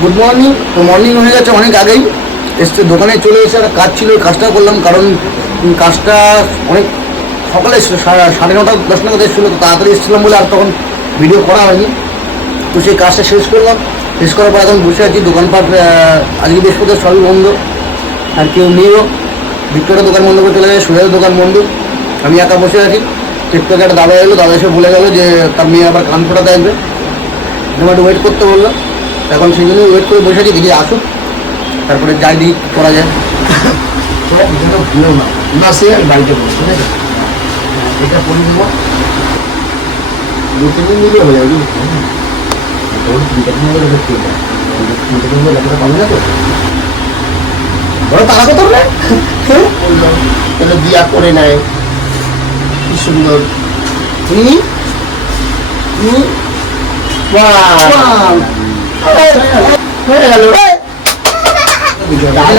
Good morning তো morning হয়ে গেছে অনেক আগেই। এসছে দোকানে চলে এসে একটা কাজ ছিল কাজটা করলাম, কারণ কাজটা অনেক সকালে সাড়ে নটা, দশ নাগাদ এসেছিল, তো তাড়াতাড়ি এসেছিলাম বলে আর তখন ভিডিও করা হয়নি। তো সেই কাজটা শেষ করলাম। শেষ করার পর এখন বসে আছি, দোকানপাট আজকে বৃহস্পতি সবই বন্ধ। আর কেউ নেইও। ভিক্টোরিয়া দোকান বন্ধ করে চলে যায় সুজাদের দোকান বন্ধ। আমি একা বসে আছি। টিকটকে একটা দাদা এলো, দাদা এসে বলে গেল যে তার মেয়ে আবার কান ফোটাতে আসবে। একটু ওয়েট করতে বলল এখন সেই জন্য ওয়েট করে বসে আছি দেখি আসুক তারপরে যাই দিই করা যায়। তো এখানে ভুলেও না না সে আমি বাড়িতে ঠিক আছে হ্যাঁ, এটা করে দেবো দু তিন দিন দিলে হয়ে যাবে তিনটে দিন হলে দেখতে হবে তিনটে দিন হলে লেখাটা পাবি না তো? বড় তারা কত রে তাহলে বিয়া করে নেয়। কি সুন্দর। তুমি তুমি বাহ! হয়ে। গেল ডাল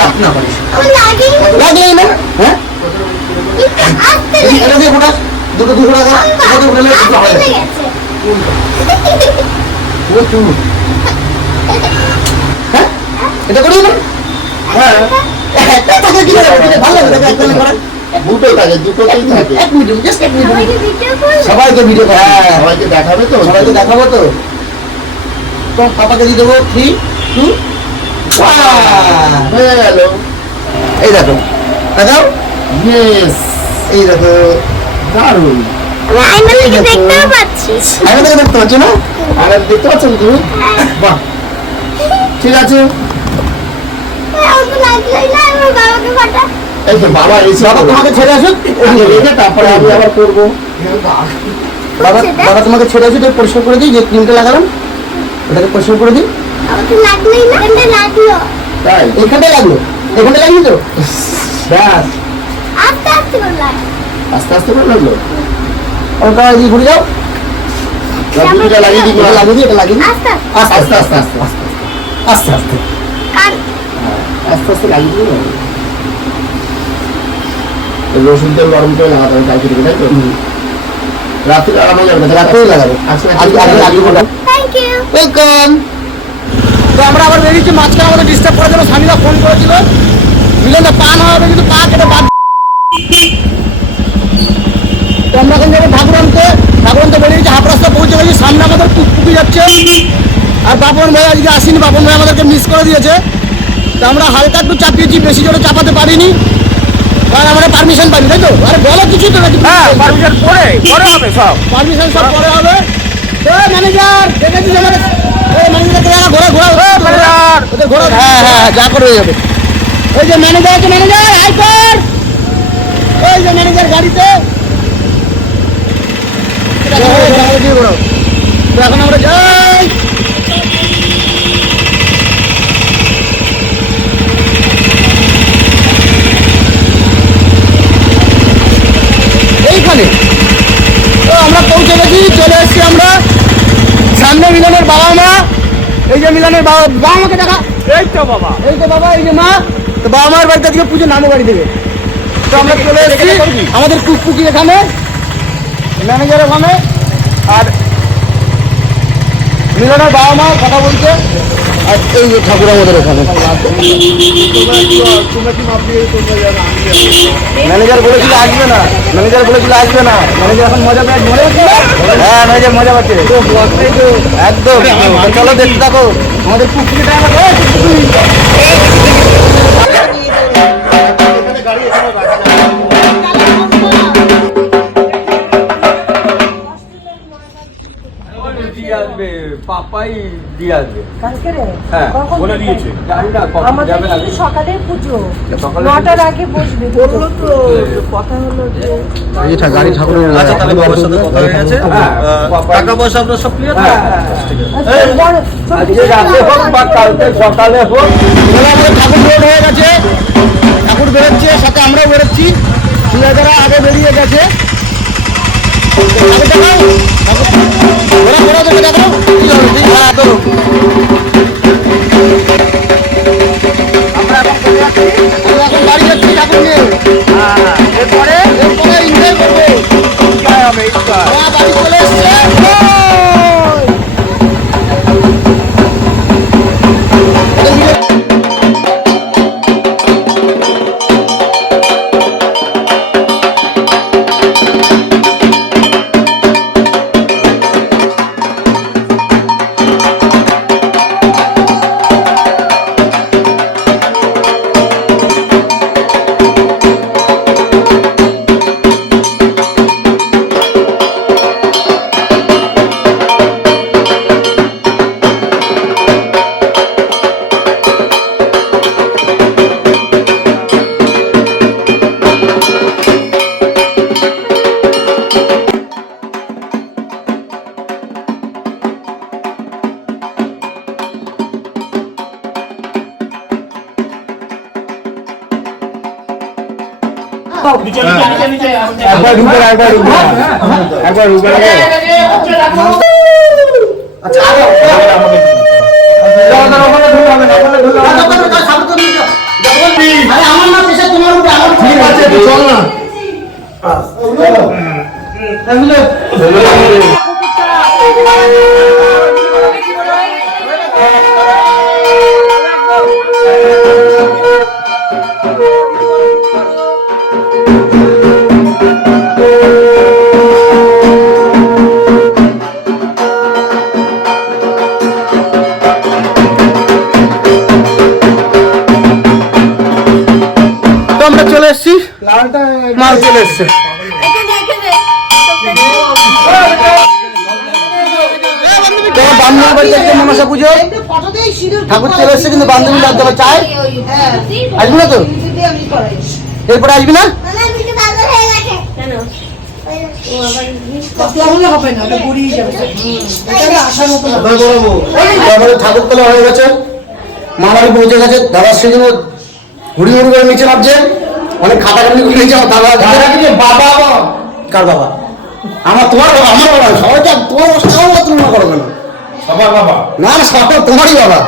লাগলেই না হ্যাঁ। দুটো দুশো টাকা হয় হ্যাঁ এটা করি না হ্যাঁ একটা কি ভালো লাগে এক করা দুটো থাকে দুটোতেই থাকে এক মিনিট জাস্ট এক মিনিট সবাইকে ভিডিও করা। সবাইকে দেখাবে তো? সবাইকে দেখাবো তো? তো পাপাকে দিয়ে দেবো থ্রি টু হয়ে গেল এই দেখো দেখাও? ইয়েস এই দেখো। দারুণ। পাচ্ছিস। দেখতে পাচ্ছ না? দেখতে তুমি? বাহ। ঠিক আছে। এই তো বাবা এসে বাবা তোমাকে ছেড়ে আসুক রেখে তারপরে আমি আবার করব। বাবা বাবা তোমাকে ছেড়ে আসুক পরিষ্কার করে দিই যে ক্রিমটা লাগালাম। ওটাকে পরিষ্কার করে দিই। তাই? এখানটায় লাগল? এখানটা লাগিয়ে তো ব্যাস। আস্তে আস্তে করে আস্তে আস্তে করে লাগল? ওটা দিয়ে ঘুরে যাও। লাগিয়ে দিই লাগিয়ে দিই এটা লাগিয়ে দিই। আস্তে আস্তে। আস্তে আস্তে আস্তে আস্তে আস্তে আস্তে আস্তে। আস্তে লাগিয়ে দিই। রসুন তেল গরম করে লাগাতে হবে তাই তো? রাত্রে লাগানো যাবে না রাত্রেই লাগাবে। আজকে আজকে কোটা থ্যাংক ইউ ওয়েলকাম তো আমরা আবার বেরিয়েছি মাঝখানে আমাদের ডিস্টার্ব করার জন্য স্বামীরা ফোন করেছিল। মিলন পা না হবে কিন্তু পা কেটে বাদ তো আমরা এখন যাব ঠাকুর আনতে ঠাকুর আনতে বেরিয়েছি হাফ রাস্তা পৌঁছে গেছি সামনে আমাদের টুকটুকি যাচ্ছে। আর বাপন ভাই আজকে আসেনি বাপন ভাই আমাদেরকে মিস করে দিয়েছে। তো আমরা হালকা একটু চাপিয়েছি বেশি জোরে চাপাতে পারিনি। কারণ আমরা পারমিশন পাইনি তাই তো? আরে বলো কিছু তো নাকি। হ্যাঁ পারমিশন পরে পরে হবে সব। পারমিশন সব পরে হবে। যা করে হয়ে যাবে। ওই যে ম্যানেজার আছে ম্যানেজার হাই কর। ওই যে ম্যানেজার গাড়িতে। এখন আমরা যাই এইখানে তো আমরা পৌঁছে গেছি চলে এসেছি আমরা সামনে মিলনের বাবা মা এই যে মিলনের বাবা বাবা মাকে দেখা। এই তো বাবা। এই তো বাবা এই যে মা তো বাবা মার বাড়িতে আজকে পুজো নামো বাড়ি দেবে। তো আমরা চলে এসেছি আমাদের টুকটুকি এখানে ম্যানেজার ওখানে। আর মিলনের বাবা মা কথা বলছে। আর এই যে ঠাকুর আমাদের এখানে। ম্যানেজার বলেছিল আসবে না। ম্যানেজার বলেছিল আসবে না। ম্যানেজার এখন মজা পাচ্ছে হ্যাঁ ম্যানেজার মজা পাচ্ছে। একদম। চলো দেখতে থাকো। আমাদের পুকুরিটা আমাদের পাপাই দিয়ে আসবে। কালকে রে? হ্যাঁ বলে দিয়েছে। জানি না কখন। যাবে না সকালে পুজো। নটার আগে বসবে। বলল তো কথা হলো যে গাড়ি ঠাকুরের আচ্ছা তাহলে বাবার সাথে কথা হয়ে গেছে হ্যাঁ, টাকা পয়সা আপনার সব ক্লিয়ার হ্যাঁ, হ্যাঁ, হ্যাঁ। আজকে রাতে হোক বা কালকে সকালে হোক। একবার ঢুকে না, একবার ঢুকে না। একবার ঢুকে না। আচ্ছা আগে দাঁড়া, দাঁড়া, ওখানে এসেছি মাল এসছে। ঠাকুর চলে কিন্তু বান্ধবী আসবি না তো? এরপরে আসবি না? ঠাকুর তোলা হয়ে গেছে। মা বাড়ি পৌঁছে গেছে। দাদার সেজন্য হুড়ি হুড়ি করে নিচে নামছে। অনেক খাতা করে খুলে যাও দাদা বাবা কার বাবা? আমার তোমার বাবা আমার বাবা। সবাই তোমার সবার তুলনা করো কেন? সবার বাবা? না না সবার তোমারই বাবা।